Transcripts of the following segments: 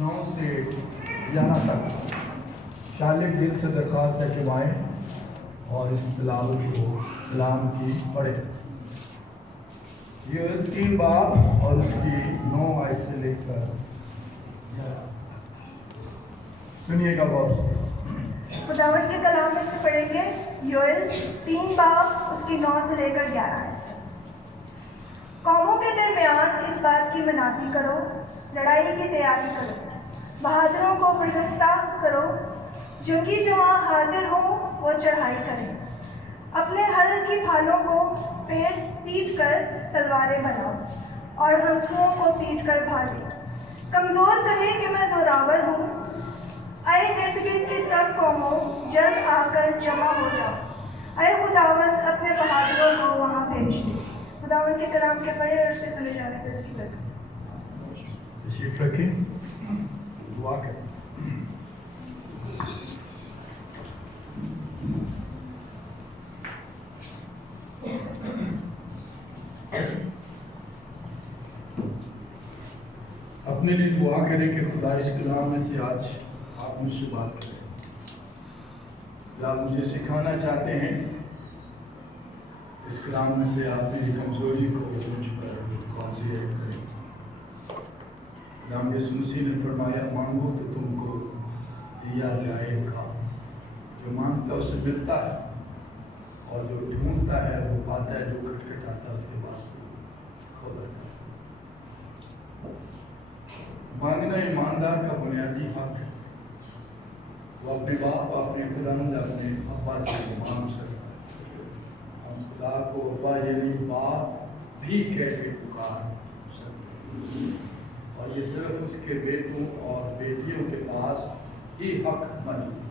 9 से 11 तक शालिक दिल से दरख्वास्त है कि वो आएँ और इस तिलावत को कलाम की पढ़े। ये 3 बाब और उसकी 9 आयत से लेकर सुनिएगा गौर से। खुदावंद के कलाम में से पढ़ेंगे योएल 3 बाब उसकी 9 से लेकर 11 आयत। कौमों के दरमियान इस बात की मनाती करो, लड़ाई की तैयारी करो, बहादुरों को प्रसन्नता करो, जंगी जवां हाजिर हो वो चढ़ाई करें, अपने हल की भालों को पीट कर तलवारें बनाओ और हंसुओं को पीट कर भागे। कमज़ोर कहे कि मैं जोरावर हूँ। आए इर्द गिर्द की सब कौमों जल्द आकर जमा हो जाओ। आए खुदावंद अपने बहादुरों को वहाँ भेज दे। खुदावंद के कलाम के पढ़े और उसके सुने जाने पर उसकी बरकत। तशरीफ रखें, दुआ करें। अपने लिए दुआ करें कि खुदा इस कलाम में से आज आप मुझसे बात करें। आप मुझे सिखाना चाहते हैं, इस कलाम में से आप मेरी कमजोरी को मुझ पर वाज़ेह करें। नाम यीशु मसीह ने फरमाया, मांगो तो तुमको दिया जाएगा। जो मांगता है उसे मिलता है, और जो ढूंढता है वो पाता है, जो खटखटाता है उसके वास्ते खोलता है। मांगना ईमानदार का बुनियादी हक है। वो अपने बाप, अपने खुदावंद, अपने अब्बा से मांग सकता है। हम खुदा को अब्बा यानी बाप भी कह के पुकार सकते हैं, और ये सिर्फ उसके बेटों और बेटियों के पास ही हक मौजूद है।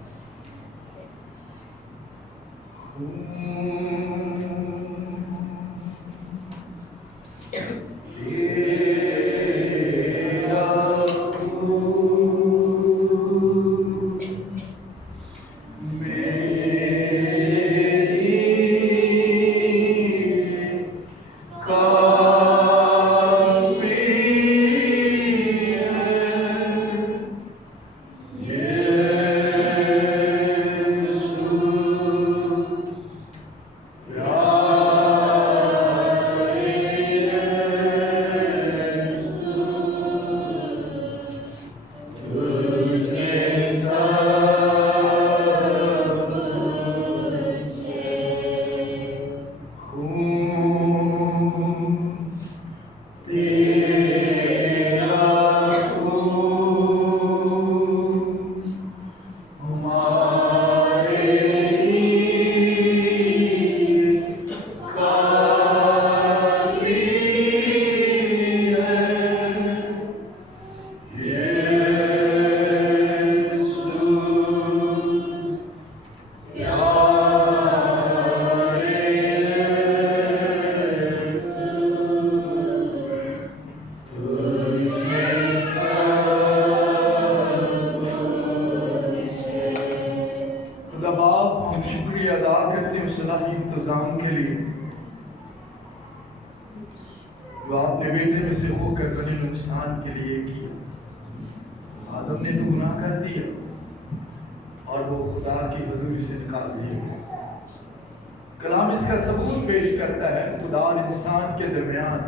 कलाम इसका सबूत पेश करता है, खुदा और इंसान के दरमियान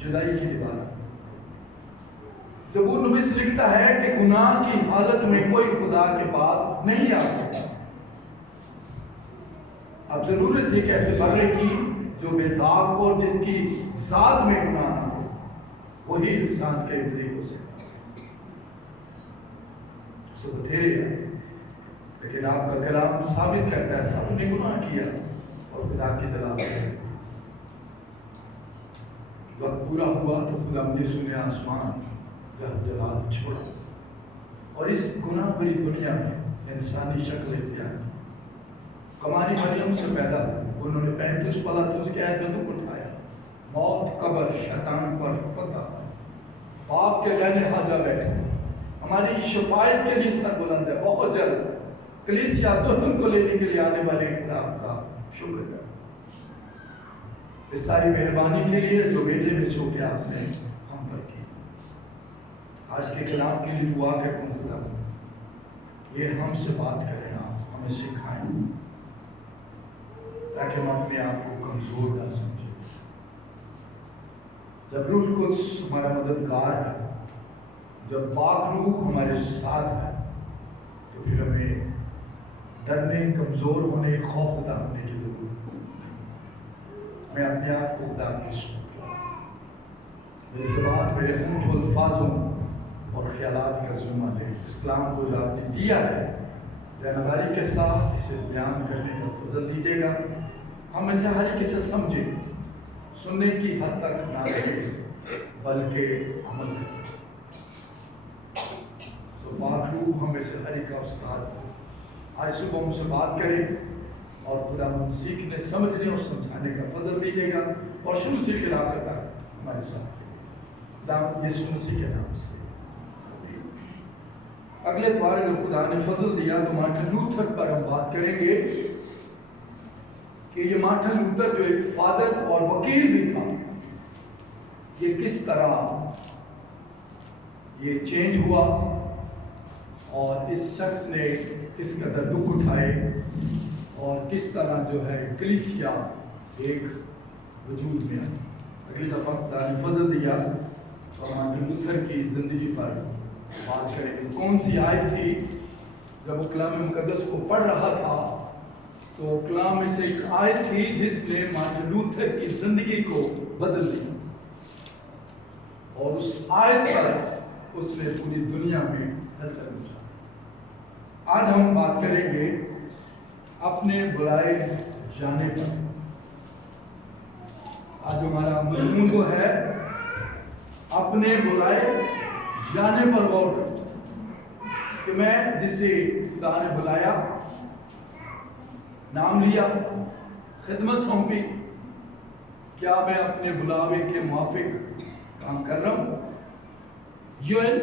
जुदाई की दीवार। ज़बूर नबीस लिखता है कि गुनाह की हालत में कोई खुदा के पास नहीं आ सकता। अब जरूरत थी कि ऐसे बर्रे की जो बेताक और जिसकी साथ में गुनाह ना हो, वही इंसान के वज़ीर हो सकता। सो बथेरे है, लेकिन आपका कलाम साबित करता है सबने गुनाह किया और खुदा की तलाश। वक्त पूरा हुआ तो खुदा यीशु ने आसमान जलाल छोड़ा और इस गुनाह भरी दुनिया में इंसानी शक्ल इख्तियार की। कमारी मरियम से पैदा हुआ, उन्होंने 35 पला तो उसके आयत में दुख उठाया। मौत, कब्र, शैतान पर फतह, पाप के गहने हाजा बैठे। हमारी शफायत के लिए सर बुलंद है। बहुत जल्द कलीसिया दुल्हन को लेने के लिए आने वाले खुदा का शुक्र कर। इस सारी मेहरबानी के लिए जो बेटे में छो के आपने हम पर की। आज के कलाम के लिए दुआ करता हूँ खुदा, ये हमसे बात करें, आप हमें सिखाएं ताकि हम अपने आप को कमजोर ना समझें। जब रूह कुछ हमारा मददगार है, जब पाक रूह हमारे साथ है, तो फिर हमें डरने, कमजोर होने, खौफजदा होने की जरूरत नहीं। मैं अपने आप को खुदा की सौंपता हूं। मेरी ज़बान मेरे ऊँट अल्फाजों और ख्यालात का ज़िम्मा ले। इस कलाम को जो आपने दिया है, जानकारी के साथ इसे बयान करने का फजल दीजिएगा। हम में से हर एक इसे समझे, सुनने की हद तक ना रहे, बल्कि अमल करें। तो पाक रूह हमें से हर एक का उस्ताद आज सुबह हमसे बात करें और खुदा हम सीखने, समझने और समझाने का फजल दीजिएगा और शुरू से फिर आखिर तक हमारे साथ दाम यीशु मसीह के नाम से। अगले बार अगर खुदा ने फजल दिया तो मार्टिन लूथर पर हम बात करेंगे कि ये मार्टिन लूथर जो एक फादर और वकील भी था, ये किस तरह ये चेंज हुआ और इस शख्स ने किस कदर दुख उठाए और किस तरह जो है कलीसिया एक वजूद में आई। अगली दफा खुदा ने फजल दिया तो मार्टिन लूथर की जिंदगी पर बात करेंगे। कौन सी आयत थी, जब वो कलाम मुकद्दस को पढ़ रहा था तो कलाम में से एक आयत थी जिसने मार्टिन लूथर की जिंदगी को बदल दिया और उस आयत पर उसने पूरी दुनिया में हलचल मचा। आज हम बात करेंगे अपने बुलाए जाने पर। आज हमारा मजमून वो है अपने बुलाए जाने पर गौर करो कि मैं जिसे खुदा ने बुलाया, नाम लिया, खिदमत सौंपी, क्या मैं अपने बुलावे के मुआफिक काम कर रहा हूं। योएल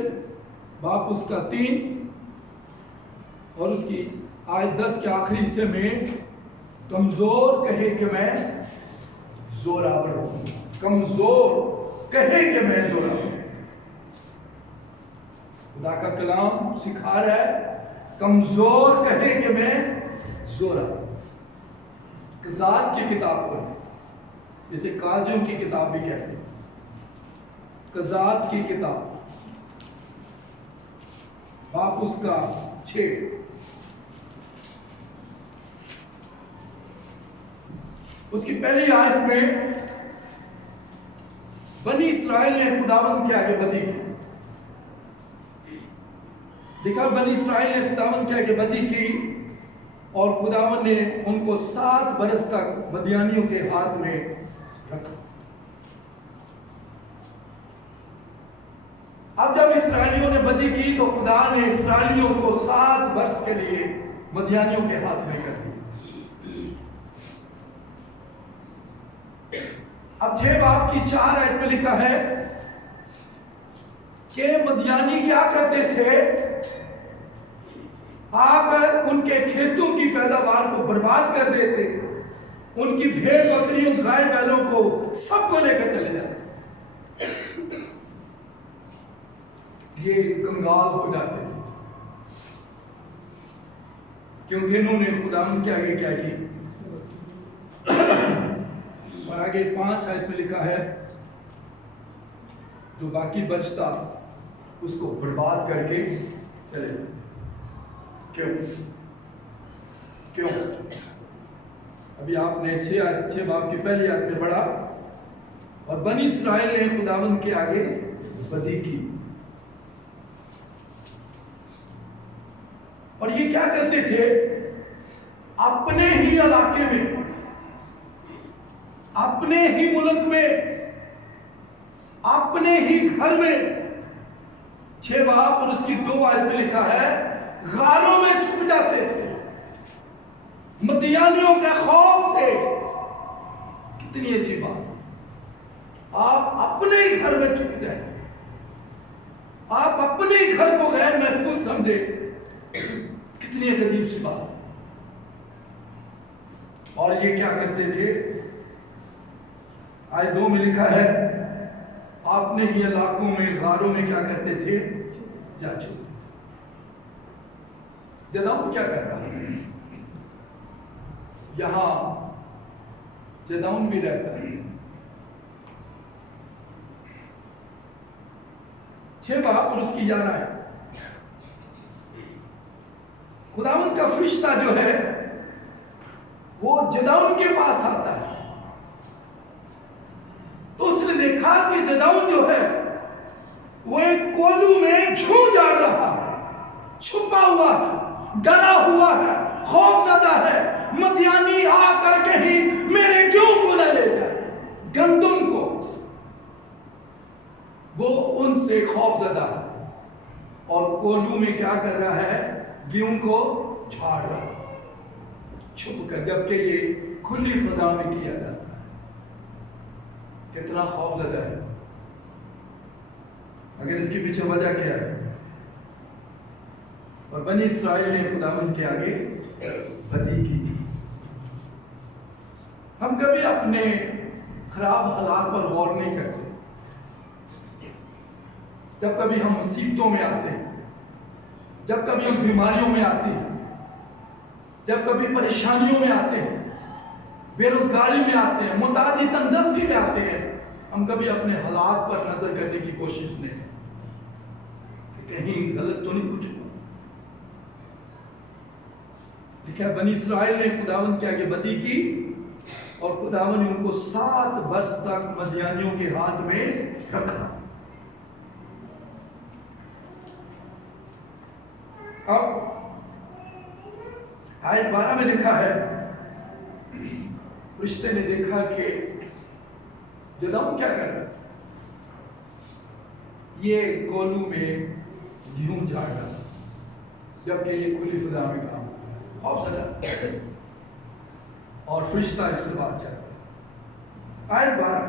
बाप उसका 3 और उसकी आयत 10 के आखिरी हिस्से में कमजोर कहे कि मैं जोरावर हूं। कमजोर कहे कि मैं जोरावर हूं। खुदा का कलाम सिखा रहा है कमजोर कहे कि मैं जोरावर। कज़ात की किताब पढ़ें, जिसे काजियों की किताब भी कहते हैं। कज़ात की किताब बाप उसका 6 उसकी पहली आयत में बनी इस्राएल ने खुदावंद के आगे बदी की। देखा, बनी इस्राएल ने खुदावंद के आगे बदी की और खुदावंद ने उनको 7 बरस तक मदियानियों के हाथ में रखा। अब जब इस्राएलियों ने बदी की तो खुदा ने इस्राएलियों को 7 वर्ष के लिए मदियानियों के हाथ में कर दिया। अब 6 बाब की 4 आयत में लिखा है कि मदियानी क्या करते थे, आकर उनके खेतों की पैदावार को बर्बाद कर देते, उनकी भेड़ बकरियों गाय बैलों को सबको लेकर चले जाते, ये कंगाल हो जाते थे क्योंकि इन्होंने खुदावंद के आगे क्या की। और आगे 5 आयत में लिखा है जो बाकी बचता उसको बर्बाद करके चले जाते। क्यों? अभी आपने 6 बाब की पहली आयत में पढ़ा और बनी इस्राएल ने खुदावंद के आगे बदी की। और ये क्या करते थे, अपने ही इलाके में, अपने ही मुल्क में, अपने ही घर में 6 बाब और उसकी 2 आयत में लिखा है गारों में छुप जाते थे मदियानियों के खौफ से। कितनी अजीब बात, आप अपने ही घर में छुप जाए, आप अपने ही घर को गैर महफूज समझे, कितनी अजीब सी बात। और ये क्या करते थे, आयत 2 में लिखा है अपने ही इलाकों में गारों में क्या करते थे, जा चुके। जदाऊन क्या कर रहा है? यहां जदाऊन भी रहता है। 6 बाब और उसकी 11 है। खुदावंद का फरिश्ता जो है वो जदाऊन के पास आता है, तो उसने देखा कि जदाऊन जो है वो एक कोलू में घिऊ झाड़ रहा है, छुपा हुआ है, डरा हुआ है, खौफजदा है। मदियानी आकर कहीं मेरे घिऊ को न ले जाए। गंदुम को वो उनसे खौफजदा है और कोलू में क्या कर रहा है? गेहूं को झाड़ रहा है छुप कर, जबकि ये खुली फजा में किया जाता है। कितना खौफजदा है। अगर इसके पीछे वजह क्या है? और बनी इस्राएल ने खुदावंद के आगे बदी की। हम कभी अपने खराब हालात पर गौर नहीं करते। जब कभी हम मुसीबतों में आते हैं, जब कभी हम बीमारियों में आते हैं, जब कभी परेशानियों में आते हैं, बेरोजगारी में आते हैं, मुतादी तंदस्ती में आते हैं, हम कभी अपने हालात पर नजर करने की कोशिश नहीं कि कहीं गलत तो नहीं कुछ हुआ। लिखा बनी इस्राएल ने खुदावंद के आगे बदी की और खुदावंद ने उनको 7 वर्ष तक मदियानियों के हाथ में रखा। अब आयत 12 में लिखा है, रिश्ते ने देखा कि जदाऊन क्या कर रहा है? ये कोलू में गेहूं झाड़ रहा, जबकि ये खुली फिजा में काम खौफजदा। और फरिश्ता इससे बात करता है। आयत 12,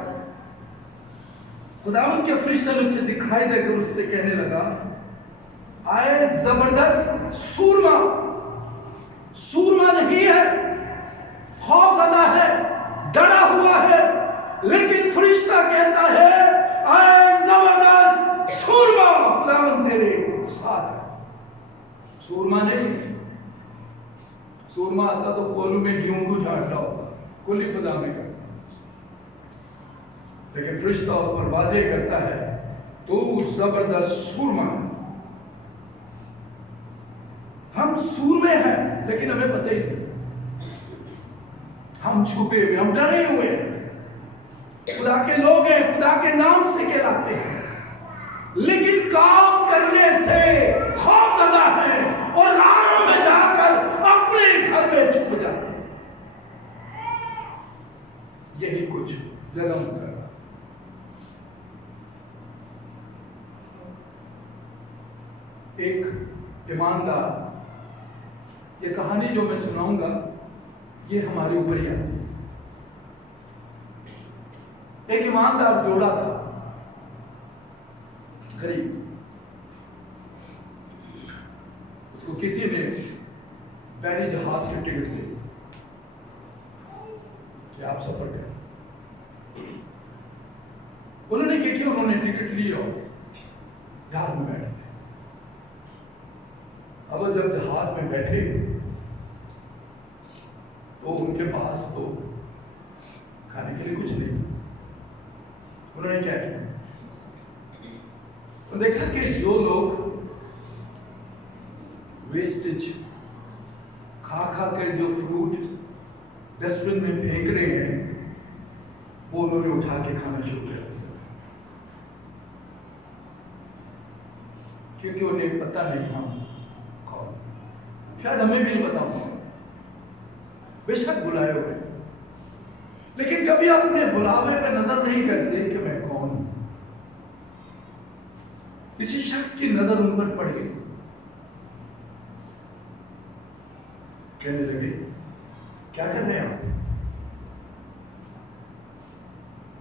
खुदावंद के फरिश्ते ने उसे दिखाई देकर उससे कहने लगा, आए जबरदस्त सूरमा, सूरमा नहीं है, खौफजदा है, डरा हुआ है, लेकिन फरिश्ता कहता है आए जबरदस्त सूरमा, खुदावंद तेरे साथ है। सूरमा नहीं, सूरमा आता तो कोलू में गेहूं को झाड़ रहा होता, खुली फिजा में करता, लेकिन फरिश्ता उस पर वाज़ेह करता है तो जबरदस्त सूरमा है। हम सूरमे हैं लेकिन हमें पता ही नहीं, हम छुपे हुए, हम डरे हुए हैं। खुदा के लोग हैं, खुदा के नाम से कहलाते हैं, लेकिन काम करने से खौफजदा है और गारों में जाकर अपने घर में छुप जाते हैं। यही कुछ जन्म कर रहा। एक ईमानदार, ये कहानी जो मैं सुनाऊंगा ये हमारे ऊपर ही आती है। एक ईमानदार जोड़ा था, गरीब, उसको किसी ने पहली जहाज की टिकट दी कि आप सफर करें। उन्होंने क्या किया? उन्होंने टिकट ली और जहाज में बैठ गए। अब जब जहाज में बैठे तो उनके पास तो खाने के लिए कुछ नहीं। उन्होंने क्या किया? तो देखा कि जो लोग वेस्टेज खा खा कर जो फ्रूट डस्टबिन में फेंक रहे हैं वो उन्होंने उठा के खाना शुरू कर दिया, क्योंकि उन्हें पता नहीं हम कौन, शायद हमें भी नहीं पता कौन, बेशक बुलाए हुए, लेकिन कभी अपने बुलावे पे नजर नहीं करते कि मैं कौन हूं। किसी शख्स की नजर उन पर पड़ गई, कहने लगे क्या कर रहे हैं आप?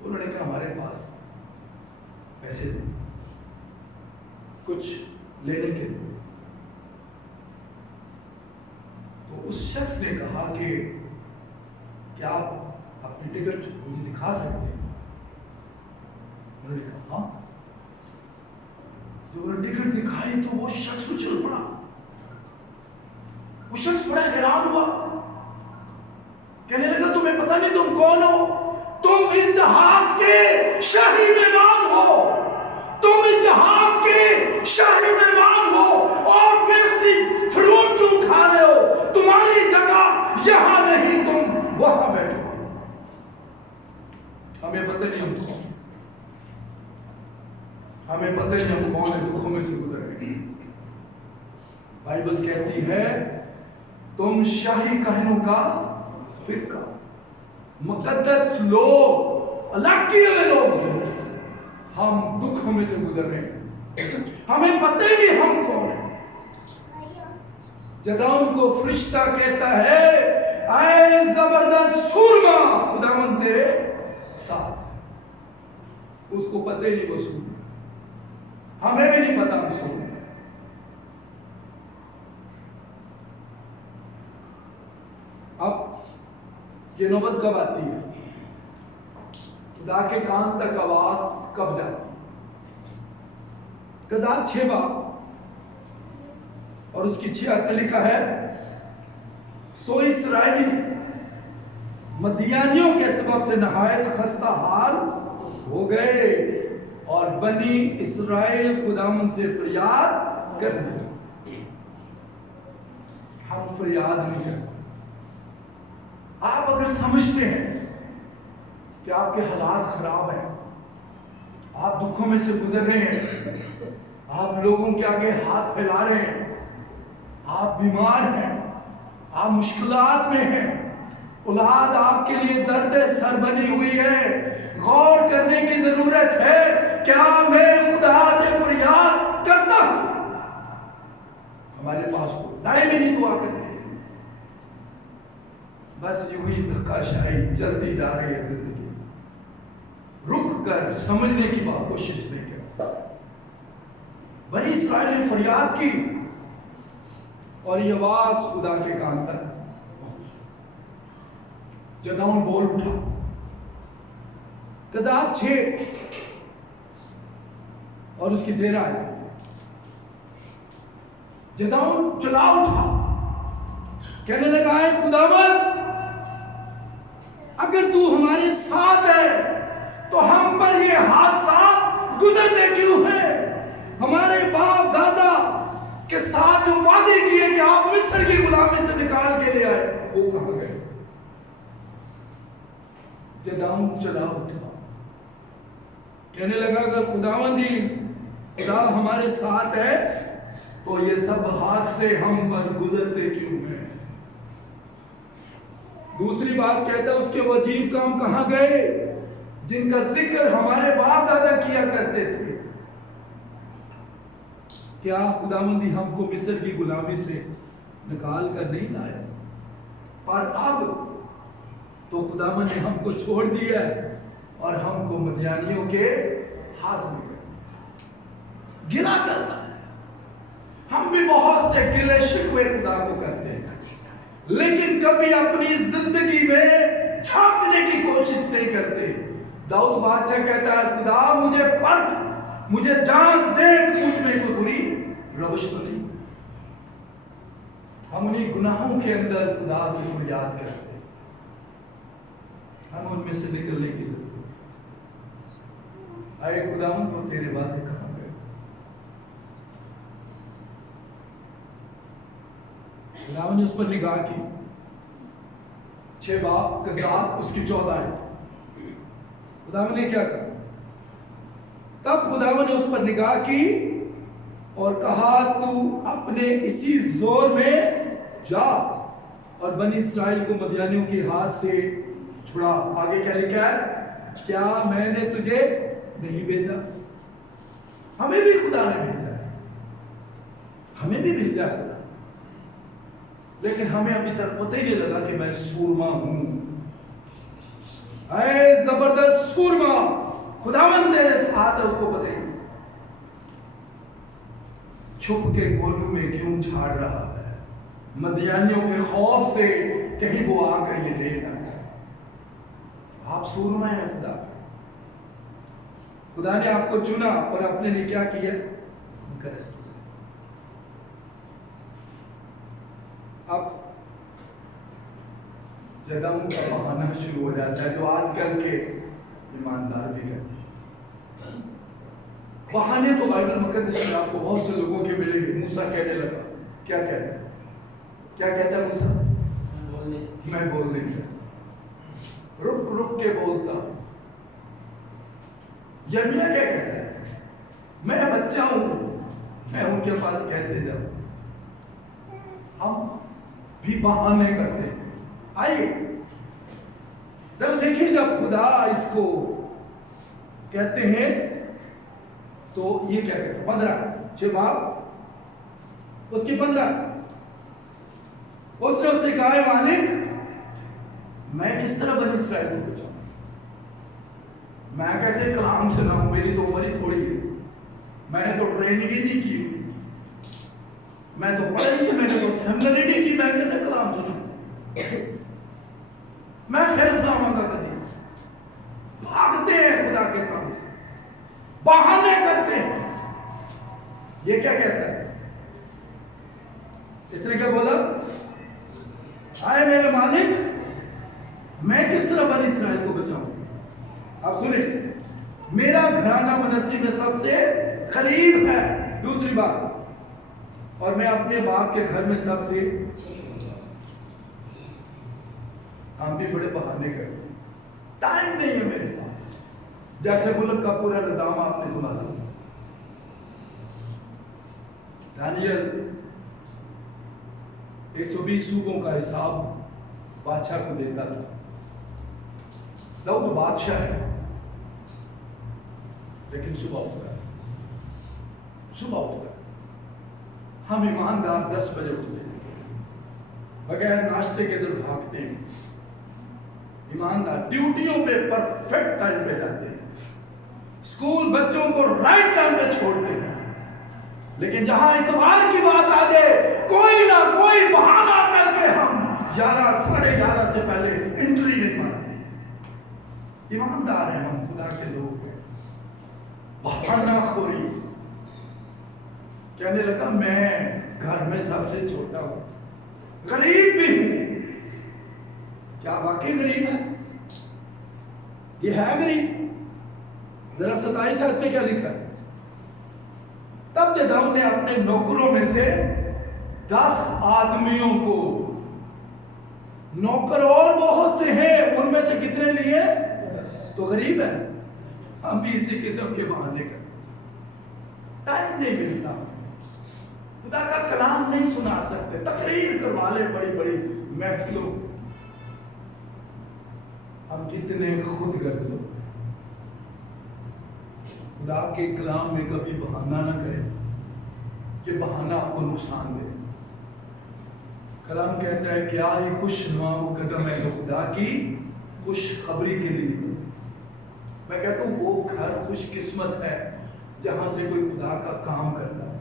उन्होंने कहा हमारे पास पैसे नहीं, कुछ लेने के लिए। तो उस शख्स ने कहा कि क्या आप अपनी टिकट मुझे दिखा सकते हैं? उन्होंने कहा हाँ। जब उन्होंने टिकट दिखाई तो वो वो शख्स बड़ा हैरान हुआ, कहने लगा तुम्हें पता नहीं तुम कौन हो? तुम इस जहाज के शाही मेहमान हो, तुम इस जहाज के शाही मेहमान हो और वेस्टेज फ्रूट तुम खा रहे हो। तुम्हारी जगह यहां नहीं, तुम वहां बैठो। हमें पता नहीं हम कौन, हमें पता नहीं हम कौन है, दुखों में से गुजर गए। बाइबल कहती है तुम शाही कहनों का फिरका, मुकद्दस लोग, अलग किए हुए लोग हैं। हम दुखों में से गुजर रहे हैं, हमें पता ही नहीं हम कौन है। जदाउन को फरिश्ता कहता है ऐ जबरदस्त सूरमा, खुदावंद तेरे साथ। उसको पता ही नहीं वो सूरमा, हमें भी नहीं पता हम सूरमा। अब ये नौबत कब आती है? खुदा के कान तक आवाज कब जाती है? गज़ात 6 बाब और उसकी 6 आयत में लिखा है सो इस्राएली मदियानियों के सबब से नहायत खस्ता हाल हो गए और बनी इस्राएल खुदावन से फरियाद करने लगे। हम फरियाद नहीं करते। आप अगर समझते हैं कि आपके हालात खराब हैं, आप दुखों में से गुजर रहे हैं, आप लोगों के आगे हाथ फैला रहे हैं, आप बीमार हैं, आप मुश्किलात में हैं, औलाद आपके लिए दर्द सर बनी हुई है, गौर करने की जरूरत है। क्या मैं खुदा से फरियाद करता हूं? हमारे पास टाइम ही नहीं दुआ करने के लिए, बस यूं ही धक्काशाही चलती जा रही है जिंदगी। रुक कर समझने की बात कोशिश नहीं करता। बनी इस्राएल ने फरियाद की और ये आवाज खुदा के कान तक पहुंची। जदाउन बोल उठा। गज़ात 6 और उसकी 13 आयत। जदाउन चला उठा, कहने लगा है खुदावन अगर तू हमारे साथ है तो हम पर ये हादसा गुजरते क्यों है? हमारे बाप दादा के साथ जो वादे किए कि आप मिस्र की गुलामी से निकाल के ले आए, वो कहां गए? जदाउन चला उठा, कहने लगा अगर खुदा हमारे साथ है तो ये सब हादसे हम पर गुजरते क्यों हैं? दूसरी बात कहता है उसके वो अजीब काम कहां गए जिनका जिक्र हमारे बाप दादा किया करते थे? क्या खुदावंदी हमको मिस्र की गुलामी से निकाल कर नहीं लाया? पर अब तो खुदावंद ने हमको छोड़ दिया और हमको मदियानियों के हाथ में गिला करता है। हम भी बहुत से गिले शिकवे खुदा को करते हैं, लेकिन कभी अपनी जिंदगी में झांकने की कोशिश नहीं करते। दाऊद बादशाह कहता है खुदा मुझे परख, मुझे जांच देख, मुझ में कोई बुरी रविश तो नहीं। हम उन्हीं गुनाहों के अंदर खुदा से फरियाद करते हैं, हम उनमें से निकलने की जरूरत है। आए खुदावन को तेरे वादे कहां गए? खुदावन ने उस पर निगाह की। 6 बाब गज़ात उसकी 14 है। खुदावन ने क्या कहा? तब खुदावन ने उस पर निगाह की और कहा तू अपने इसी जोर में जा और बनी इस्राएल को मदियानियों के हाथ से छुड़ा। आगे क्या लिखा है? क्या मैंने तुझे नहीं भेजा? हमें भी खुदा ने भेजा है, हमें भी भेजा खुदा, लेकिन हमें अभी तक पता ही नहीं लगा कि मैं सूरमा हूं। ऐ जबरदस्त सूरमा, खुदावंद तेरे साथ है, उसको पता ही नहीं। छुप के कोनों में क्यों झाड़ रहा है? मदियानियों के खौफ से कहीं वो आकर ये ले ना जाए। आप सूरमा हैं खुदा। खुदा ने आपको चुना और अपने लिए क्या किया? अब जदम का बहाना शुरू हो जाता है, जो आजकल के ईमानदार भी करते हैं। बहाने तो बाइबल मुकद्दस में आपको बहुत से लोगों के मिलेंगे। मूसा कहने लगा, क्या कहता है, क्या कहता है मूसा? मैं बोल नहीं सकता, रुक रुक के बोलता। यर्मिया क्या कहता है? मैं बच्चा हूं, मैं उनके पास कैसे जाऊं? हम भी बहाने करते हैं। आइए जब देखिए, जब खुदा इसको कहते हैं तो ये क्या कहते हैं? 15 6 बाप उसकी 15 उसने उससे कहा, मालिक मैं किस तरह बनी इस्राएल को बचाऊं? मैं कैसे कलाम सुनाऊं? मेरी तो उम्र ही थोड़ी है, मैंने तो ट्रेनिंग ही नहीं की, मैं तो पढ़ नहीं, मैंने तो सेमिनरी नहीं की, मैं कैसे कलाम सुनूं? मैं फिर सुनाऊंगा कभी? भागते हैं खुदा के काम से, बहाने करते हैं। ये क्या कहता है? इसने क्या बोला? आए मेरे मालिक, मैं किस तरह बनी इस्राएल को बचाऊं? आप सुनिए, मेरा घराना मनस्सी में सबसे करीब है, दूसरी बात, और मैं अपने बाप के घर में सबसे। हम भी बड़े बहाने करते हैं, टाइम नहीं है मेरे पास। जैसे मुल्क का पूरा निजाम आपने सुना था, दानियल 120 सूबों का हिसाब बादशाह को देता था। दाऊद बादशाह है, लेकिन सुबह उठता है। हम ईमानदार 10 बजे उठते हैं, बगैर नाश्ते के इधर भागते हैं। ईमानदार ड्यूटियों पे परफेक्ट टाइम पे जाते हैं, स्कूल बच्चों को राइट टाइम पे छोड़ते हैं। लेकिन जहां इतवार की बात आ जाए, कोई ना कोई बहाना करके हम 11 साढ़े 11 से पहले एंट्री नहीं मारते। ईमानदार हैं हम, खुदा के लोग हैं। बहाना खोरी। कहने लगा मैं घर में सबसे छोटा हूं, गरीब भी हूं। क्या वाकई गरीब है? ये है गरीब? जरा 27 आयत में क्या लिखा है? तब जदाऊद ने अपने नौकरों में से 10 आदमियों को, नौकर और बहुत से हैं, उनमें से कितने लिए? तो गरीब है। हम भी इसी किस्म के बहाने करते, टाइम नहीं मिलता, खुदा का कलाम नहीं सुना सकते, तकरीर करवा ले बड़ी बड़ी महफिलों। हम कितने खुद गर्ज लोग। खुदा के कलाम में कभी बहाना ना करें कि बहाना आपको नुकसान दे। कलाम कहता है क्या ही खुशनुमा वो कदम है जो खुदा की खुशखबरी के लिए निकले। मैं कहता हूँ वो घर खुशकिस्मत है जहां से कोई खुदा का काम करता है,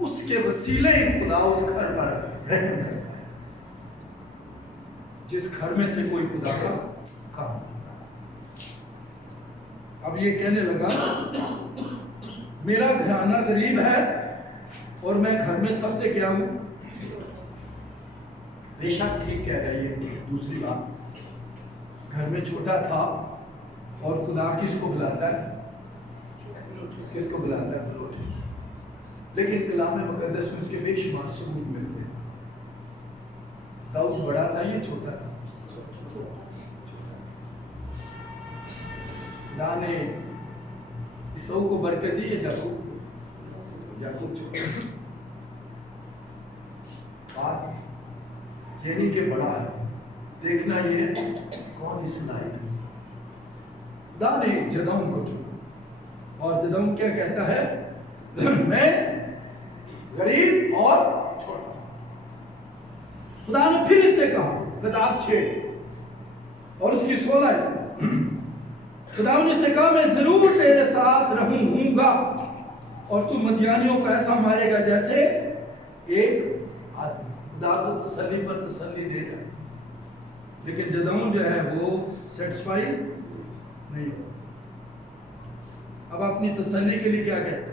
उसके वसीले खुदा उस घर पर रहम करता है। जिस घर में से कोई खुदा का काम करता है। अब ये कहने लगा मेरा घराना गरीब है और मैं घर में सबसे क्या हूं? बेशक ठीक कह रही है। दूसरी बात, घर में छोटा था और खुदा किसको बुलाता है? किसको बुलाता है? लेकिन कलाम मुकद्दस में इसके बेशुमार सबूत मिलते हैं। दाऊद बड़ा था, ये छोटा था। खुदा ने ईसाऊ को बरकत दी है, याकूब छोटा। बात ये नहीं कि बड़ा है, देखना ये कौन इस लायक है। खुदा ने जदौन को चुना और जदौन क्या कहता है? मैं गरीब और छोटा। खुदा ने फिर इससे कहा, गज़ात 6 और उसकी 16, खुदा ने इससे कहा मैं जरूर तेरे साथ रहूंगा और तू मदियानियों को ऐसा मारेगा जैसे एक आदमी। खुदा तो तसल्ली पर तसल्ली दे रहा है, लेकिन जदौन जो है वो सेटिस्फाई नहीं हो। अब अपनी तसल्ली के लिए क्या कहते हैं?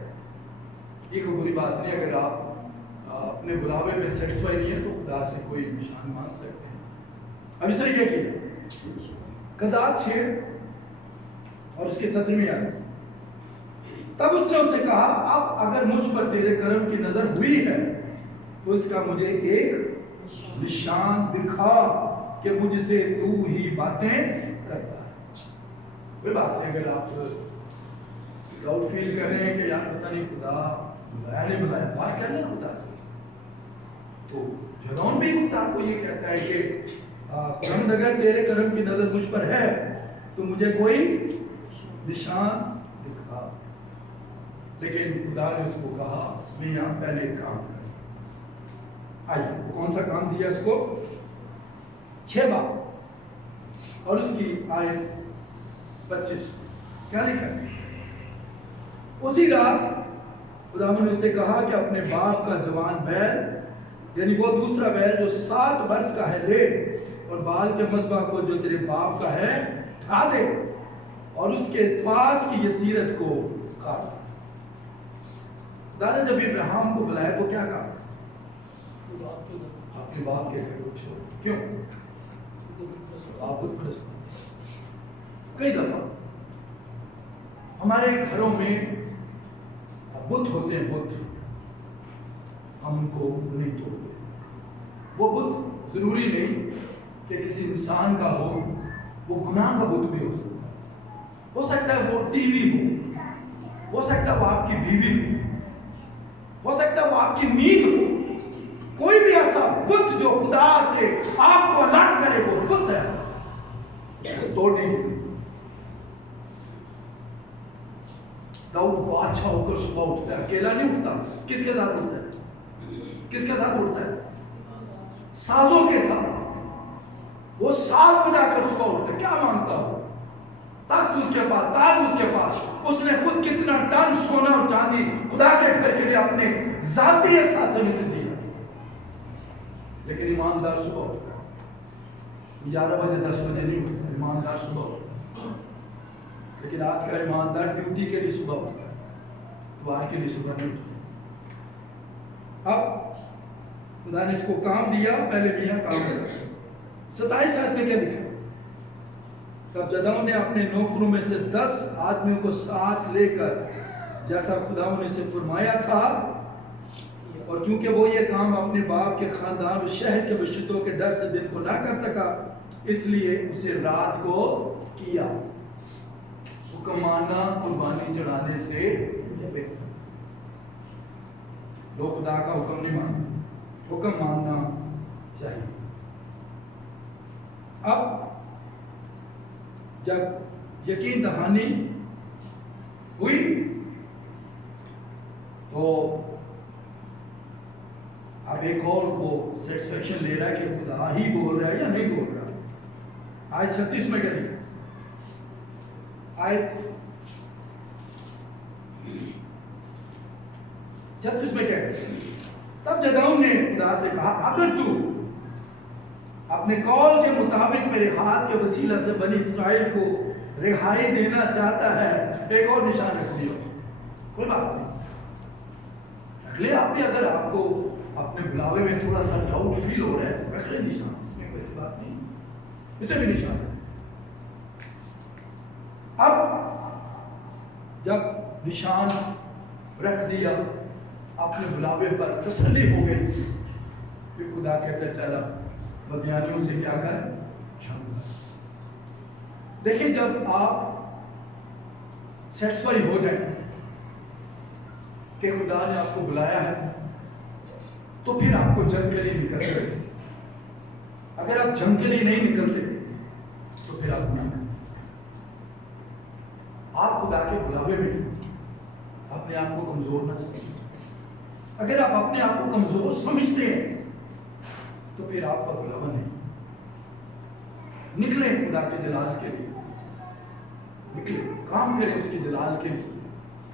ये कोई बुरी बात नहीं अगर आप अपने बुलावे में सेटिस्फाई नहीं है तो खुदा से कोई निशान मांग सकते हैं। अब इसने क्या किया, कज़ात 6 और उसके 17वें आयत, तब उसने उससे कहा, अब अगर मुझ पर तेरे कर्म की नजर हुई है तो इसका मुझे एक निशान दिखा कि मुझसे तू ही बातें करता है। कोई बात नहीं, अगर आप डाउट फील कर रहे हैं कि यार पता नहीं खुदा बुलाया नहीं बुलाया, बात कर लें खुदा से। तो जदौन भी खुदा को ये कहता है कि खुदावंद अगर तेरे कर्म की नजर मुझ पर है तो मुझे कोई निशान दिखा। लेकिन खुदा ने उसको कहा, मैं यहाँ पहले एक काम कर। आइए, वो कौन सा काम दिया उसको? 6 बाब और उसकी आयत 25, क्या लिखा है? उसी रात खुदावंद ने उससे कहा कि अपने बाप का जवान बैल, यानी वो दूसरा बैल जो 7 वर्ष का है, ले और बाल के मज़बा को जो तेरे बाप का है उठा दे और उसके पास की यसीरत को काट। खुदा ने जब इब्राहिम को बुलाया तो क्या कहा? अपने बाप के घर को छोड़। क्यों? आप कई दफा हमारे घरों में बुत होते हैं, बुत, हम उनको नहीं तोड़ते। वो बुत जरूरी नहीं कि किसी इंसान का हो, वो गुनाह का बुत भी हो सकता है वो टीवी हो सकता है वो आपकी बीवी हो सकता है वो आपकी नींद हो। कोई भी ऐसा बुत जो खुदा से आपको अलग करे वो बुत है, उसको तोड़ने की। दाऊद बादशाह होकर सुबह उठता है, अकेला नहीं उठता। किसके साथ उठता है? किसके साथ उठता है? साजों के साथ। वो साज बजाकर सुबह उठता है। क्या मांगता हो? तख्त उसके पास, ताज उसके पास। उसने खुद कितना टन सोना और चांदी खुदा के घर के लिए अपने जाती एहसास में से दिया। लेकिन ईमानदार सुबह उठता है, 11 बजे 10 बजे नहीं उठता। ईमानदार सुबह उठता है। लेकिन आज का ईमानदार ड्यूटी के लिए सुबह उठता है, द्वार के लिए सुबह नहीं उठता। अब खुदा ने इसको काम दिया, पहले मियाँ काम करा। 27 आयत में क्या लिखा? तब जदाऊद ने अपने नौकरों में से 10 आदमियों को साथ लेकर जैसा खुदा ने इसे फरमाया था, और चूंकि वो ये काम अपने बाप के खानदान और शहर के मस्जिदों के डर से दिन को ना कर सका, इसलिए उसे रात को किया। हुक्म मानना कुर्बानी चढ़ाने से बेहतर। लोग खुदा का हुक्म नहीं मानते, हुक्म मानना चाहिए। अब जब यकीन दहानी हुई तो अब एक और वो सेटिस्फेक्शन ले रहा है कि खुदा ही बोल रहा है या नहीं बोल रहा। आयत 36 में क्या लिखा? आयत 36 में क्या है? तब जदाऊद ने खुदा से कहा, अगर तू अपने कौल के मुताबिक मेरे हाथ के वसीला से बनी इस्राएल को रिहाई देना चाहता है, एक और निशान रख दियो। कोई बात नहीं, रख ले आप भी। अगर आपको अपने बुलावे में थोड़ा सा डाउट फील हो रहा है तो रख ले निशान, इसमें कोई बात नहीं, इसे भी निशान। अब जब निशान रख दिया, अपने बुलावे पर तसल्ली हो गई, फिर खुदा कहता चला बदयानियों से क्या कर, जंग कर। देखिए, जब आप सेटिस्फाई हो जाए कि खुदा ने आपको बुलाया है तो फिर आपको जंग के लिए निकलते। अगर आप जंग के लिए नहीं निकलते तो फिर आप ना, आप खुदा के बुलावे में अपने आप को कमजोर ना समझिए। अगर आप अपने आप को कमजोर समझते हैं तो फिर आपका बुलावा नहीं। निकले खुदा के जलाल के लिए, निकले, काम करें उसके जलाल के लिए,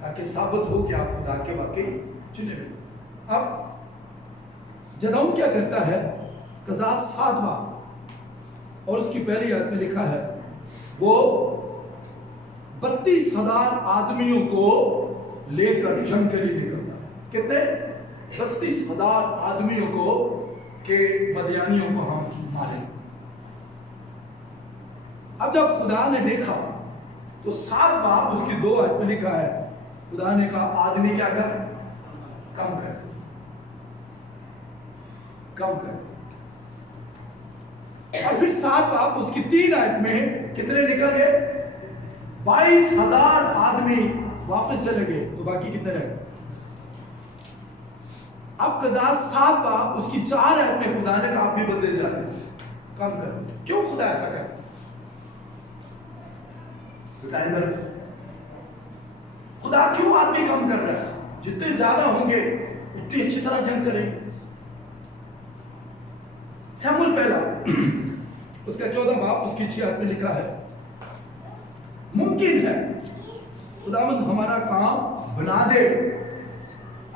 ताकि साबित हो कि आप खुदा के वाकई चुने हुए। अब जदाऊद क्या करता है? कज़ात 7 बाब और उसकी पहली आयत में लिखा है, वो 32,000 आदमियों को लेकर जंग के लिए निकलता है। कितने? 32,000 आदमियों को के मदियानियों को हम मारे। अब जब खुदा ने देखा तो 7 बाब उसकी 2 आयत में लिखा है, खुदा ने कहा आदमी क्या कर, कम कर, कम कर। और फिर 7 बाब उसकी 3 आयत में कितने निकल गए, 22,000 आदमी वापस चले गए, तो बाकी कितने रह गए। अब कज़ात 7 बाब उसकी 4 आयत में खुदा ने कहा आप भी बदले जा रहे, कम कर। क्यों खुदा ऐसा कर, खुदा क्यों आदमी कम कर रहा है, जितने ज्यादा होंगे उतनी अच्छी तरह जंग करेंगे। शमूएल पहला उसका 14 बाब उसकी 6 आयत में लिखा है, मुमकिन है खुदावंद हमारा काम बना दे।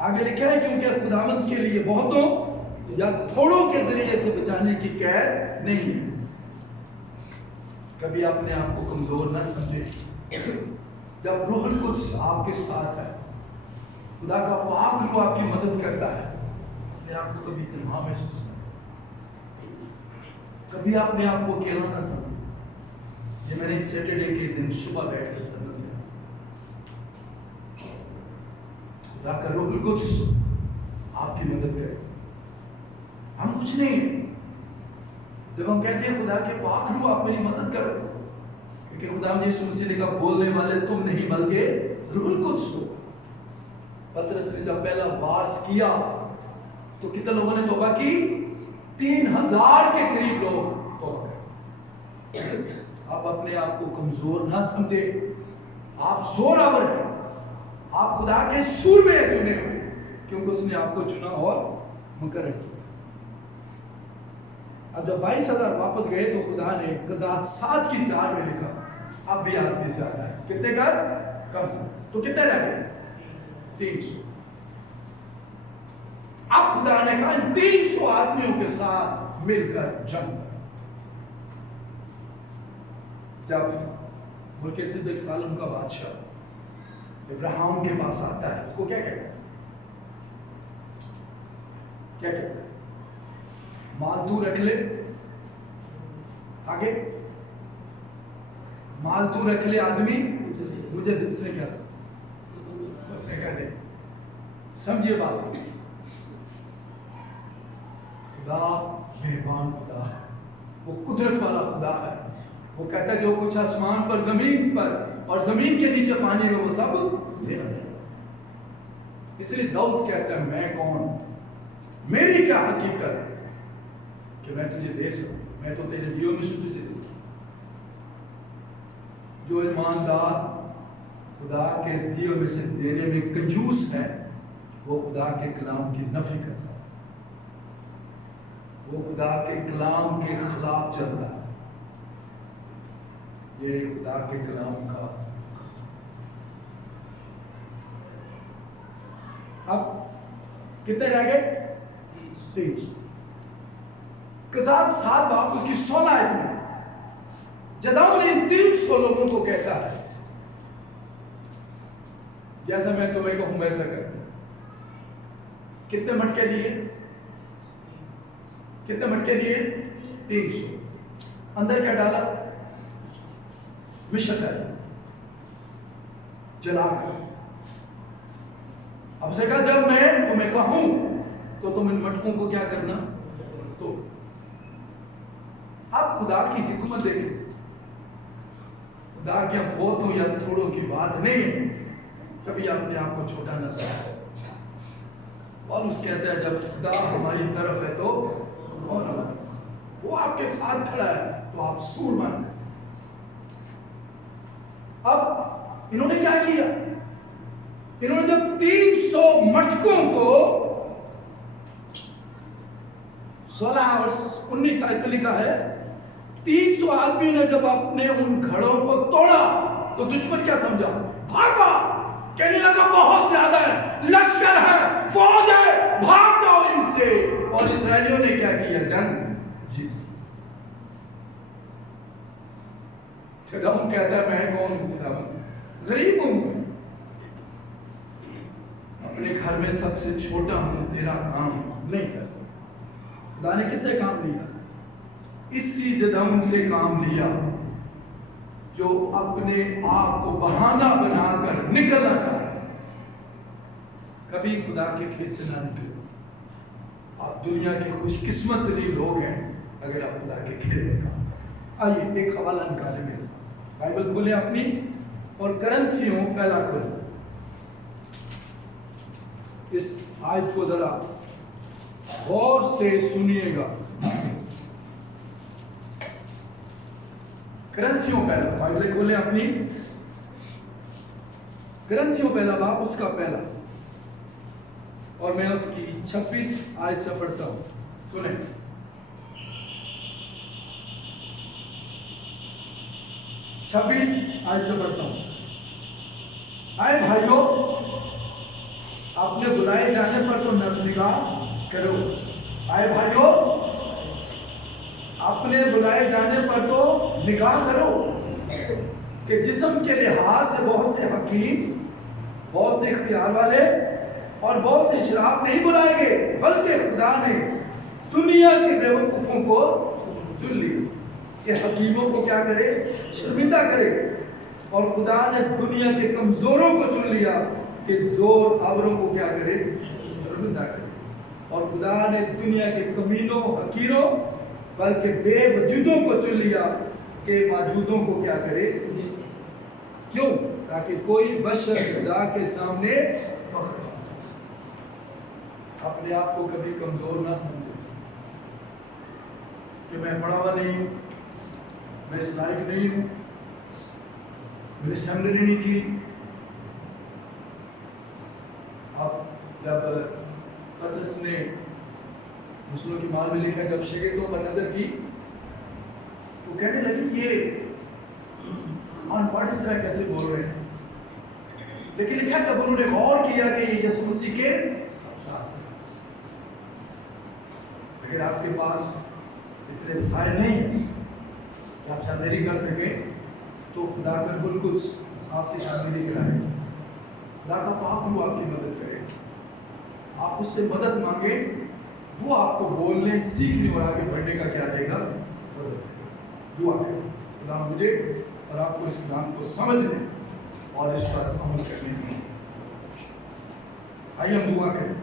आगे लिखा है क्योंकि खुदावंद के लिए बहुतों या थोड़ों के जरिए से बचाने की कैद नहीं है। कभी अपने आप को कमजोर ना समझे। जब रूहुल कुद्स आपके साथ है, खुदा का पाक रूह आपकी मदद करता है, अपने आप को कभी तन्हा महसूस नहीं, कभी अपने आप को अकेला ना समझे। ये मैंने सैटरडे के दिन सुबह बैठकर समझ लिया, खुदा का रूहुल कुद्स आपकी मदद करे। हम कुछ नहीं, जब हम कहते हैं खुदा के पाक रूह आप मेरी मदद करो, क्योंकि खुदा यीशु मसीह ने कहा बोलने वाले तुम नहीं बल्कि रूहुल कुद्स हो। पतरस ने जब पहला वास किया तो कितने लोगों ने तौबा की, 3,000 के करीब लोग तौबा कर। आप अपने आप को कमजोर ना समझे, आप जोरावर हैं, आप खुदा के सूरमे चुने हुए, क्योंकि उसने आपको चुना और मुकर्रर किया। अब जब 22,000 वापस गए तो खुदा ने कज़ात 7 की 4 में लिखा अब भी आदमी ज्यादा है, कितने कर, कम, तो कितने रह गए, 300। अब खुदा ने कहा 300 आदमियों के साथ मिलकर जंग। जब मुल्क सिद्दीक सालम का बादशाह इब्राहिम के पास आता है, उसको क्या कहते हैं, क्या कहते हैं, माल तू रख ले, आगे माल तू रख ले आदमी मुझे, उसने क्या, उसने क्या दे, समझिए बात। खुदा मेहरबान खुदा है, वो कुदरत वाला खुदा है। वो कहता है जो कुछ आसमान पर, जमीन पर और जमीन के नीचे पानी में, वो सब मेरा है। इसलिए दाऊद कहता है मैं कौन, मेरी क्या हकीकत कि मैं तुझे दे सकूं, मैं तो तेरे दियो में से तुझे दूं। जो ईमानदार खुदा के दियो में से देने में कंजूस है, वो खुदा के कलाम की नफी करता है, वो खुदा के कलाम के खिलाफ चलता है। ये खुदा के कलाम का। अब कितने रह गए, 300। कज़ात 7 बाब उसकी 16 आयत में जदाऊन इन 300 लोगों को कहता है जैसा मैं तुम्हें कहूं वैसा कर। कितने मटके लिए, कितने मटके लिए, 300। अंदर क्या डाला, मिश्र डाला, जलाकर। अब से कहा जब मैं तुम्हें कहूं तो तुम इन मटकों को क्या करना, तो अब खुदा की हिकमत देखें। खुदा के बहुतों या थोड़ों की बात नहीं है, कभी अपने आप को छोटा न समझो। पौलुस कहता है जब खुदा हमारी तरफ है तो कौन हमारी, वो आपके साथ खड़ा है तो आप सूरमान हैं। अब इन्होंने क्या किया, इन्होंने जब 300 मटकों को 16 और 19 आयत में लिखा है, 300 आदमी ने जब अपने उन घड़ों को तोड़ा तो दुश्मन क्या समझा, भागा, कहने लगा बहुत ज्यादा है, लश्कर है, फौज है, भाग जाओ इनसे। और इस्राएलियों ने क्या किया, जंग जीत ली। खुदावंद कहता है मैं कौन हूं, खुदावंद गरीब हूं, अपने घर में सबसे छोटा हूं, तेरा काम नहीं कर सकता। खुदा ने किससे काम लिया? इसी जदाउन से काम लिया जो अपने आप को बहाना बनाकर निकलना चाह रहा है। कभी खुदा के खेत से ना निकले। आप दुनिया के खुशकिस्मत लोग हैं अगर आप खुदा के खेत में काम करें। आइए एक हवाला निकालें मेरे साथ, बाइबल खोलें अपनी और करंथियों पहला खोलें। इस आयत को जरा गौर से सुनिएगा। करंथियों पहला, बाइबल खोलें अपनी, करंथियों पहला बाब उसका पहला, और मैं उसकी 26 आयत से पढ़ता हूं। सुने, 26 आयत से पढ़ता हूं। आए भाइयों, अपने बुलाए जाने पर तो नर्तिका करो। आए भाइयों, अपने बुलाए जाने पर तो निगाह करो कि जिस्म के लिहाज से बहुत से हकीम, बहुत से इख्तियार वाले और बहुत से इशराफ नहीं बुलाए गए, बल्कि खुदा ने दुनिया के बेवकूफों को चुन लिया कि हकीमों को क्या करे? शर्मिंदा करे। और खुदा ने दुनिया के कमजोरों को चुन लिया कि जोर आवरों को क्या करे? शर्मिंदा करे। और खुदा ने दुनिया के कमीनों, हकीरों, बल्कि बेवजूदों को चुन लिया कि मौजूदों को क्या करे? क्यों? ताकि कोई बशर खुदा के सामने फख्र अपने आप को कभी कमजोर ना समझे कि मैं पढ़ा हुआ नहीं हूं, मैं इस लायक नहीं हूं, मैंने सेमिनरी नहीं की। अब जब पतरस ने मुस्लिमों की माल में लिखा, जब शागिर्दों पर नजर की तो कहने लगी ये अनपढ़ इस तरह कैसे बोल रहे हैं। लेकिन लिखा जब उन्होंने गौर किया कि यीशु मसीह के साथ, अगर आपके पास इतने वसाइल नहीं है कि आप सेमिनरी कर सके तो खुदा का कुछ आपके सामने दिख रहा है। खुदा का पाक वो आपकी मदद करे, आप उससे मदद मांगे, वो आपको बोलने, सीखने और आगे बढ़ने का क्या देगा? दुआ करें खुदा मुझे और आपको इस कलाम को समझने और इस पर अमल करने की। आइए हम दुआ करें।